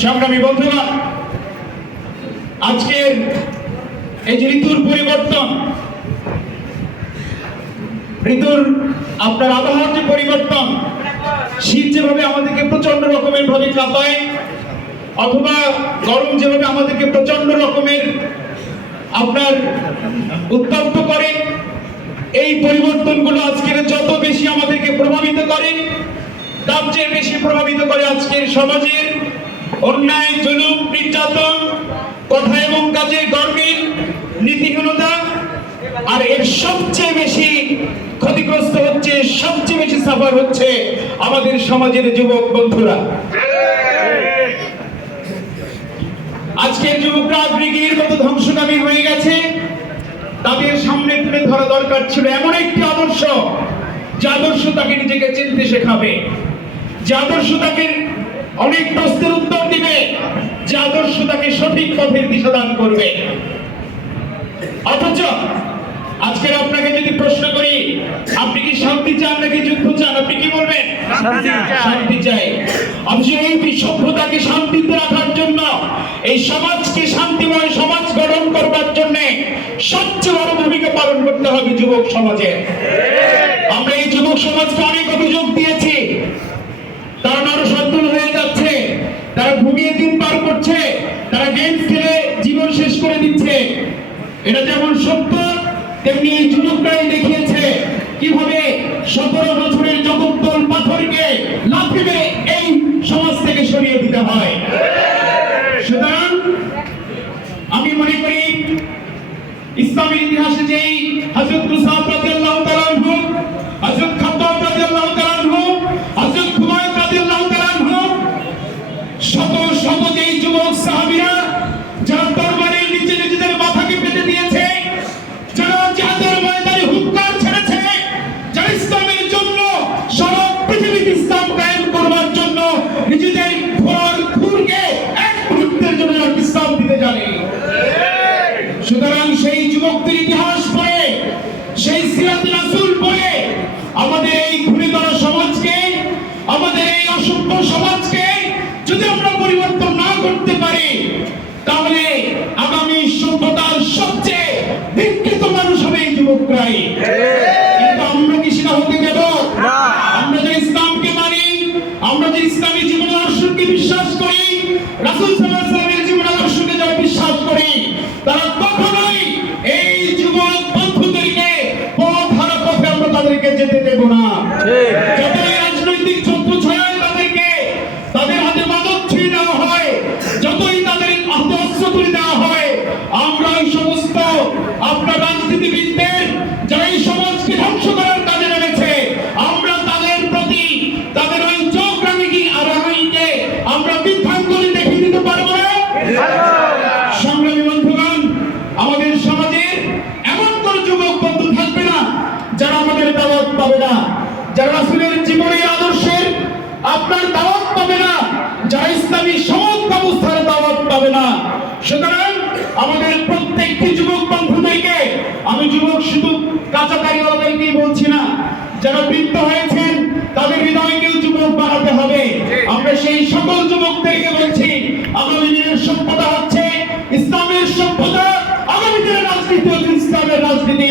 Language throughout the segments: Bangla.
সংগ্রামী বন্ধুরা, আজকের এই যে ঋতুর পরিবর্তন, ঋতুর আপনার আবহাওয়ার যে পরিবর্তন, শীত যেভাবে আমাদেরকে প্রচন্ড রকমের ভাবে কাঁপায়, অথবা গরম যেভাবে আমাদেরকে প্রচন্ড রকমের আপনার উত্তপ্ত করে, এই পরিবর্তনগুলো আজকের যত বেশি আমাদেরকে প্রভাবিত করে, তার চেয়ে বেশি প্রভাবিত করে আজকের সমাজের অন্যায়, জুলুম, নির্যাতন, কথা এবং কাজে গরমিল, নীতিহীনতা। আর এর সবচেয়ে বেশি ক্ষতিগ্রস্ত হচ্ছে, সবচেয়ে বেশি সাফার হচ্ছে আমাদের সমাজের যুবক বন্ধুরা। আজকের যুবকরা আবৃগির মতো ধ্বংসকামী হয়ে গেছে। তাদের সামনে তুলে ধরা দরকার ছিল এমন একটি আদর্শ, যে আদর্শ তাকে নিজেকে চিনতে শেখাবে, যে আদর্শ তাকে অনেক প্রশ্নের উত্তর দিবে, যে আদর্শ তাকে সঠিক পথের দিশা দান করবে। অথচ আজকের আপনাকে যদি প্রশ্ন করি, আপনি কি শান্তি চান নাকি যুদ্ধ চান, আপনি কি বলবেন? শান্তি চাই। অথচ এই সভ্যতাকে শান্তিতে রাখার জন্য, এই সমাজকে শান্তিময় সমাজ গঠন করবার জন্য সবচেয়ে বড় ভূমিকা পালন করতে হবে যুবক সমাজের। আমরা এই যুবক সমাজকে অনেক অভিযোগ দিয়েছি, তারা নরসন্তুল হয়ে যাচ্ছে, তারা ঘুমিয়ে দিন পার করছে, তারা গেমস খেলে জীবন শেষ করে দিচ্ছে। এটা যেমন সত্য, তেমনি এই যুবকরাই দেখিয়েছে কিভাবে 17 বছরের জগদ্দল পাথরকে লাফিয়ে এই সমাজ থেকে সরিয়ে দিতে হয়। সুতরাং আমি মনে করি, ইসলামের ইতিহাসে যেই হযরত মুসাব রাদিয়াল্লাহু তাআলা আনহু, হযরত খাব্বাব রাদিয়াল্লাহু তাআলা আনহু, হযরত খুবাইব রাদিয়াল্লাহু তাআলা আনহু, শত শত যেই যুবক সাহাবীরা যারা তরবারির নিচে নিজেদের মাথাকে পেতে দিয়েছে, যারা জাহাদের ময়দানে হুঙ্কার ছেড়েছে, যারা ইসলামের জন্য সারা পৃথিবীতে ইসলাম কায়েম করবার জন্য নিজেদের ঘোর খুরকে এক মুহূর্তের জন্য ইসলাম দিতে জানে। সুতরাং সেই যুবকদের ইতিহাস পড়ে, সেই সিরাত রাসূল পড়ে আমাদের এই ঘুরিধরা সমাজকে, আমাদের এই অসভ্য সমাজকে যদি আমরা পরিবর্তন না করতে পারি, তাহলে আগামী সভ্যতার সবচেয়ে বিকৃত মানুষ হবে এই যুবকরাই। কিন্তু আমরা কি সেটা হতে দেব? আমরা যে ইসলামকে মানি, আমরা যে ইসলামী জীবন আদর্শকে বিশ্বাস করি, রাসূল সাল্লাল্লাহু আলাইহি ওয়াসাল্লামের জীবন আদর্শকে যারা বিশ্বাস করি, তারা কখনোই এই যুবক বন্ধুদেরকে পথ হারা পথে আমরা তাদেরকে যেতে দেব না। যতই রাজনৈতিক ছত্রছায়ায় তাদেরকে তাদের হাতে মাদক ছুঁয়ে দেওয়া হয়, যতই তাদের হাতে অস্ত্র তুলে দেওয়া হয়, আমরা এই সমস্ত আপনার রাজনীতিবিদদের যারা এই সমাজকে ধ্বংস করার কাজে নেমেছে, আমরা তাদের প্রতি তাদের ওই চোখ রাঙিয়ে আর রাঙিয়ে আমরা বিভ্রান্তলি দেখিয়ে দিতে পারবো না। সংগ্রামী বন্ধুগণ, আমাদের সমাজের এমন কোন যুবক বন্ধু থাকবে না যারা আমাদের দাওয়াত পাবে না, যারা রাসূলের জীবনের আদর্শের আপনার দাওয়াত পাবে না, যারা ইসলামী সমাজ ব্যবস্থার দাওয়াত পাবে না। সুতরাং আমাদের প্রত্যেকটি যুবক বন্ধুদেরকে, আমি যুবক শুধু কাঁচা দাড়িওয়ালাদেরকেই বলছি না, যারা বৃদ্ধ হয়েছেন তাদের হৃদয়কেও যুবক বানাতে হবে। আমরা সেই সকল যুবকদেরকে বলছি, আগামী দিনের সভ্যতা হচ্ছে ইসলামের সভ্যতা, আগামী দিনের রাজনীতি হচ্ছে ইসলামের রাজনীতি।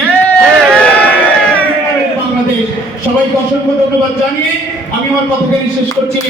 বাংলাদেশ। সবাইকে অসংখ্য ধন্যবাদ জানিয়ে আমি আমার কথাকে শেষ করছি।